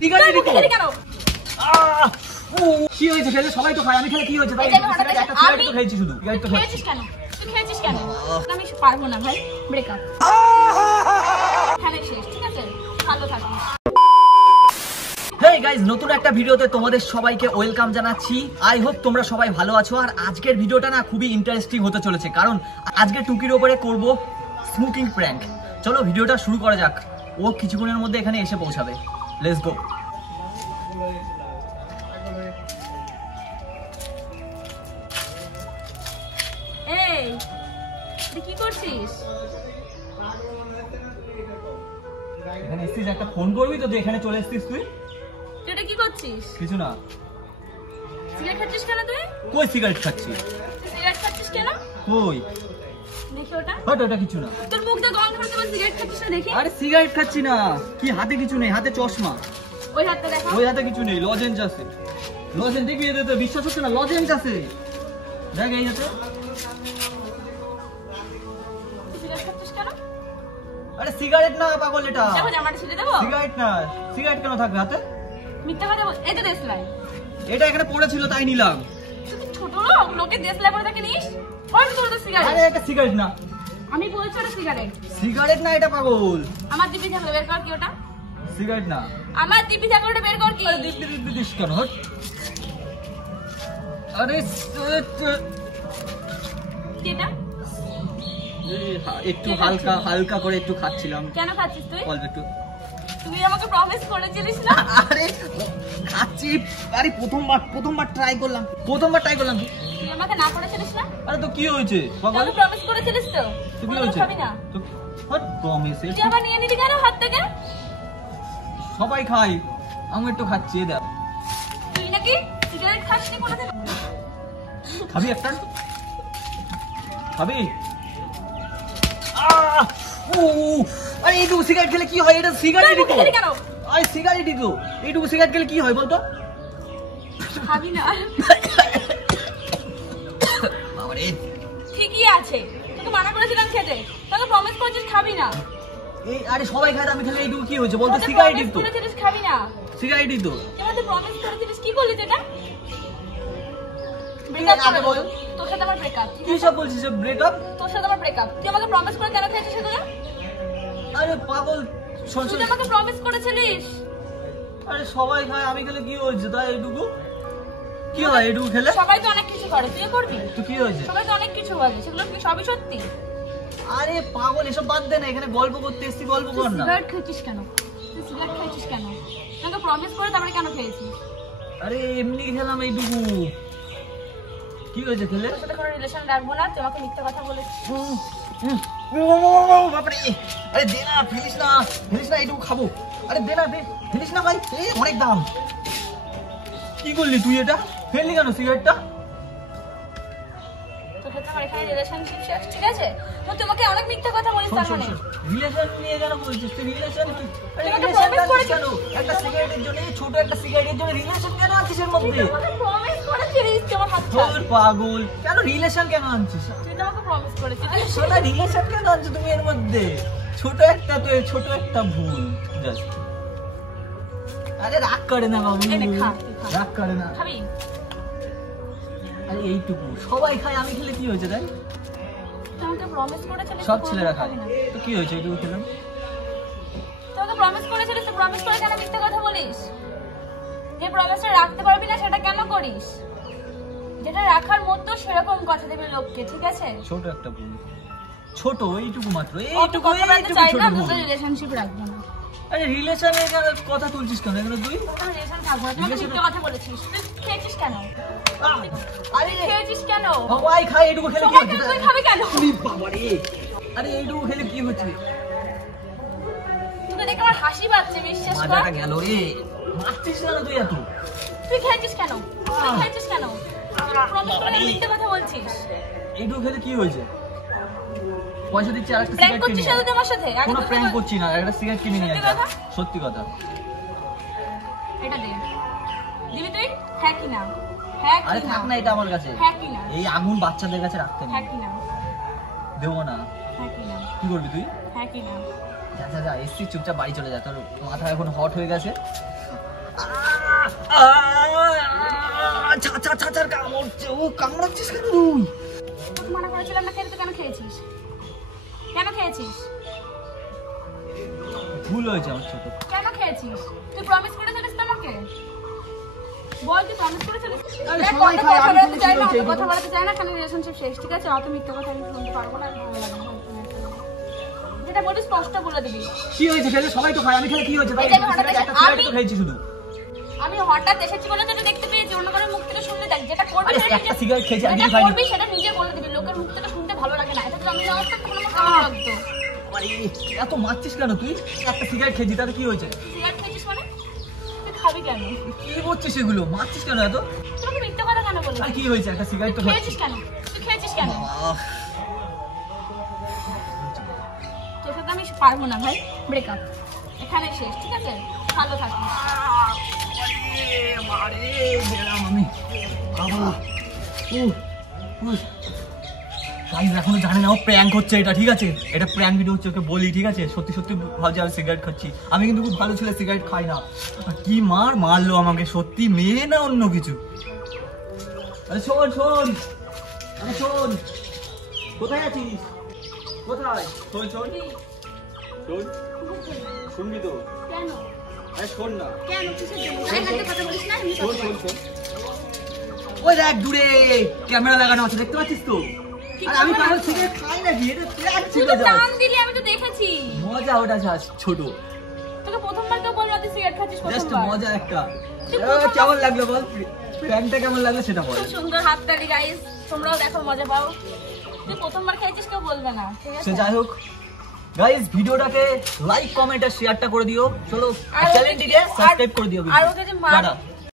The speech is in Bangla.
সিগারেট দিতে কেন? কি হয়েছে খেলে? সবাই তো খায়, আমি খেলে কি হয়েছে? তাই একটা সিগারেট তো খেয়েছি শুধু। সিগারেট তো খেয়েছিস কেন? তুই খেয়েছিস কেন? আমি পারবো না ভাই, ব্রেকআপ। এখানে শেষ, ঠিক আছে? ভালো থাকিস। হেই গাইস, নতুন একটা ভিডিওতে তোমাদের সবাইকে ওয়েলকাম জানাচ্ছি। আই হোপ তোমরা সবাই ভালো আছো। আর আজকের ভিডিওটা না খুবই ইন্টারেস্টিং হতে চলেছে, কারণ আজকে টুকির উপরে করব স্মোকিং প্র্যাঙ্ক। চলো ভিডিওটা শুরু করা যাক। ও কিছুক্ষণের মধ্যে এখানে এসে পৌঁছাবে। Let's go. এই তুই কি করছিস? এখানে এসেছিস, একটা ফোন করবি তো? এখানে চলে এসেছিস তুই? তুই এটা কি করছিস? কিছু না। সিগারেট খাচ্ছিস কেন তুই? কই সিগারেট খাচ্ছি? তুই সিগারেট খাচ্ছিস কেন? কই দেখি ওটা। ওটা কিছু না। তোর মুখ দিয়ে গন্ধ হচ্ছে, বল সিগারেট খাচ্ছিস না দেখি। আরে সিগারেট খাচ্ছি না। কি হাতে কিছু নেই, হাতে চশমা। ওই হাতটা দেখো। ওই হাতে কিছু নেই, লজেন্স আছে। লজেন্স দেখবি, এতে তো বিশ্বাস হচ্ছে না, লজেন্স আছে। দেখ এই হাতে। তুই সিগারেট খাচ্ছিস কেন? আরে সিগারেট না পাগল, এটা দেখো জামাটা ছিঁড়ে দেবো। সিগারেট না। সিগারেট কেন থাকবে হাতে? মিথ্যা কথা বল। এই তো দেশলাই। এটা এখানে পড়েছিল তাই নিলাম। তুই ছোট লোক, লোকে দেশলাই পরে থাকে নিস। ওই তোর তো সিগারেট। আরে এটা সিগারেট না। আমি বলছি ওটা সিগারেট। সিগারেট না এটা পাগল। আমার দিবি থাকলে বের কর কি ওটা। সিগারেট না। আমার দিবি থাকলে ওটা বের কর কি। আরে দিব্যি দিস কেন? হট। আরে কি এটা? একটু হালকা হালকা করে একটু খাচ্ছিলাম। কেন খাচ্ছিস তুই? অল্প একটু। তুই আমাকে প্রমিস করেছিলিস না? আরে খাচ্ছি। আরে প্রথমবার ট্রাই করলাম। তুই আমাকে না করেছিলিস না? আরে তো কি হয়েছে পাগল? তুই প্রমিস করেছিলিস তো? তো কি তুই হয়েছে? খাবি না? তো হট প্রমিস। তুই আবার নিয়ে নিবি কেন হাত থেকে? সবাই খাই, আমি একটু খাচ্ছি। দেখ তুই নাকি সিগারেট খাসনি কোনোদিন? খাবি একটা? খাবি? আরে এইটুকু সিগারেট খেলে কি হয়? এটা সিগারেটই তো। কেন? আরে সিগারেটই তো। এইটুকু সিগারেট খেলে কি হয় বলতো? খাবি না? বাবারে। ঠিকই আছে, তোকে মানা করেছিলাম খেতে, তোকে প্রমিস করেছিস খাবি না। এই আরে সবাই খায়, আমি খেলে এইটুকু কি হয়েছে বলতো? সিগারেটই তো। করেছিলিস খাবি না। সিগারেটই তো। তুই আমাকে প্রমিস করেছিলিস, কি করলি এটা? ব্রেকআপ আগে বল। তোর সাথে আমার ব্রেকআপ। কি সব বলছিস? ব্রেকআপ? তোর সাথে আমার ব্রেকআপ। তুই আমাকে প্রমিস করে কেন খেয়েছিস সেগুলো? আরে পাগল শোন। তুই আমাকে প্রমিস করেছিলিস। আরে সবাই খায়, আমি খেলে কি হয়েছে? তাই এইটুকু কি হয়? এইটুকু খেলে সবাই তো অনেক কিছু করে, তুইও করবি। তো কি হয়েছে? সবাই তো অনেক কিছু বলে, সেগুলো কি সবই সত্যি? আরে পাগল এসব বাদ দে না, এখানে গল্প করতে এসেছি, গল্প কর না। সিগারেট খেয়েছিস কেন? তুই সিগারেট খেয়েছিস কেন? তোকে প্রমিস করে তারপরে কেন খেয়েছিস? আরে এমনি খেলাম এইটুকু। কি হয়েছে খেলে? তোর সাথে কোনো রিলেশন রাখবো না, তুই আমাকে মিথ্যা কথা বলেছিস। বাপরে। আরে দে না, ফেলিস না এইটুকু খাবো। আরে দে না, ফেলিস না ভাই, অনেক দাম। কি করলি তুই? এটা ফেললি কেন সিগারেটটা? তোর সাথে আমার এখানে রিলেশনশিপ শেষ, ঠিক আছে? তো তোমাকে অনেক মিথ্যা কথা বলিস তার মানে। রিলেশন নিয়ে কেন বলছিস তুই? রিলেশন কি? আরে তুই আমাকে রিলেশন promise করেছিস। কেন? একটা সিগারেটের জন্য, ছোট একটা সিগারেটের জন্য রিলেশন কেন আনছিস এর মধ্যে? তুই আমাকে প্রমিস করেছিলিস তুই আমার হাত ছাড়। তোর পাগল, কেন রিলেশন কেন আনছিস? তুই তো আমাকে প্রমিস করেছিলিস। সোনা রিলেশন কেন আনছো তুমি এর মধ্যে? ছোট একটা ভুল জাস্ট। আরে রাগ করে না বাবু, এই নে খা, তুই খা। রাগ করে না। খাবি? আরে এইটুকু সবাই খায়, আমি খেলে কি হয়েছে? দেখ তুই আমাকে প্রমিস করেছিলিস সব তুই ছেলেরা খায়, খাবি না। তো কি হয়েছে এইটুকু খেলাম? তুই আমাকে প্রমিস করেছিলিস, তো প্রমিস করে কেন মিথ্যা কথা বলিস? যে প্রমিসটা রাখতে পারবি না সেটা কেন করিস? যেটা রাখার মতো সেরকম কথা দিবি লোককে, ঠিক আছে? ছোট একটা ভুল, ছোট এইটুকু মাত্র, অত কথা বলতে চাই ছোট না, ভুল। তোর রিলেশনশিপ রাখবো না। আরে রিলেশনের কথা তুলছিস কেন এখানে তুই? তোর রিলেশন থাকবো না, তুই আমাকে মিথ্যা কথা বলেছিস। তুই খেয়েছিস কেন? আরে খেয়েছিস কেন? সবাই খায়, এইটুকু খেলে কি সবাই হচ্ছে? কেন, তুই খাবি কেন? তুই বাবারে। আরে এইটুকু খেলে কি হচ্ছে? তোকে দেখে আমার হাসি পাচ্ছে, বিশ্বাস কর। মাথাটা গেল রে। মারছিস না তুই এত? তুই খেয়েছিস কেন? তুই খেয়েছিস কেন? প্রমিস করে মিথ্যা কথা বলছিস। এইটুকু খেলে কি হয়েছে? পয়সা দিচ্ছি আর একটা প্র্যাঙ্ক সিগারেট করছিস কিনে না তুই আমার সাথে? আগে কোনো তো প্র্যাঙ্ক করছি না, একটা সিগারেট কিনে নিয়ে সত্যি আসা। কথা? সত্যি কথা। এটা দে। দিবি তুই? হ্যাঁ কি না? হ্যাঁ আরে কি থাক না? না, এটা আমার কাছে। হ্যাঁ কি না? এই আগুন বাচ্চাদের কাছে রাখতে নেই। হ্যাঁ কি না? দেবো না। হ্যাঁ কি না? কি করবি তুই? হ্যাঁ কি না? যা যা যা, এসছি, চুপচাপ বাড়ি চলে যা, তোর মাথা এখন হট হয়ে গেছে। ছাড় কামড়ছে, ও কামড়াচ্ছিস কেন তুই? তোকে মানা করেছিলাম না খেতে, কেন খেয়েছিস? কেন খেয়েছিস? ভুল হয়েছে আমার ছোট। কেন খেয়েছিস? তুই প্রমিস করেছিলিস তো আমাকে? বল, তুই প্রমিস করেছিলিস? আরে দেখ, সবাই কত খায়, কথা আমি বলতে চাই না, শুনেছি, অত কথা বলতে চাই না, কেন রিলেশনশিপ শেষ, ঠিক আছে? অত মিথ্যে কথা আমি শুনতে পারবো না, ভালো লাগে না। যেটা বলিস স্পষ্ট বলে দিবি। কি হয়েছে খেলে? সবাই তো খায়, আমি খেলে কি হয়েছে? তাই এই যে আমি হঠাৎ একটা সিগারেট তো খেয়েছি শুধু। আমি হঠাৎ এসেছি বলে তোকে দেখতে পেয়েছি, অন্য কারোর মুখ থেকে শুনলে দেখ, যেটা করবি আরে সেটা একটা নিজে- সিগারেট খেয়েছি, আমি যেটা খাইনি। করবি সেটা নিজে বলে দিবি, লোকের মুখ থেকে শুনতে ভালো লাগে না। এটা তো আমি জানতাম তখন আমার খারাপ লাগতো। আরে এত মারছিস কেন তুই? একটা সিগারেট খেয়েছি, তাতে কি হয়েছে? সিগারেট খেয়েছিস মানে? তুই খাবি কেন? কি বলছিস এগুলো? মারছিস কেন এত? তোকে মিথ্যে কথা কেন বলবি? আর কি হয়েছে? একটা সিগারেট তো খেয়েছিস কেন? তুই খেয়েছিস কেন? আহ, তোর সাথে আমি পারবো না ভাই, ব্রেকআপ এখানে শেষ, ঠিক আছে? ভালো থাকিস। মারে গেলাম আমি। বাবা, গাইস এখনো জানে না ও প্র্যাঙ্ক হচ্ছে এটা, ঠিক আছে? এটা প্র্যাঙ্ক ভিডিও হচ্ছে, ওকে বলি, ঠিক আছে? সত্যি সত্যি ভাবছি আমি সিগারেট খাচ্ছি। আমি কিন্তু খুব ভালো ছেলে, সিগারেট খাই না। আর কি মারলো আমাকে, সত্যি মেয়ে না অন্য কিছু। আরে শোন শোন, আরে শোন, কোথায় আছিস? কোথায়? শোন শোন শোন, শুনবি তো? কেন? আরে শোন না, কেন? কিসের জন্য? গায়ে হাতে কথা বলিস না, এমনি শোন কথা শোন বল। শোন। ওই দেখ দূরে ক্যামেরা লাগানো আছে, দেখতে পাচ্ছিস তো? কি আর আমি camera? কারো সিগারেট খাই নাকি, এটা প্র্যাঙ্ক তুই ছিল তো just। টান দিলি, আমি তো দেখেছি। মজা ওটা just ছোট, তোকে প্রথমবার কেউ বললো তুই সিগারেট খাচ্ছিস? জাস্ট প্রথমবার। মজা একটা। তুই এ, প্রথমবার- কেমন লাগলো বল? প্র্যাঙ্কটা কেমন লাগলো সেটা বল। খুব সুন্দর হাততালি গাইস, তোমরাও দেখো, মজা পাও। তুই প্রথমবার খেয়েছিস, কেউ বলবে না, ঠিক সে আছে? যাই হোক গাইস, ভিডিওটাকে লাইক কমেন্ট আর শেয়ারটা করে দিও। চলো আর চ্যানেলটিকে সাবস্ক্রাইব করে দিও। আর ওকে যে মার- টাটা।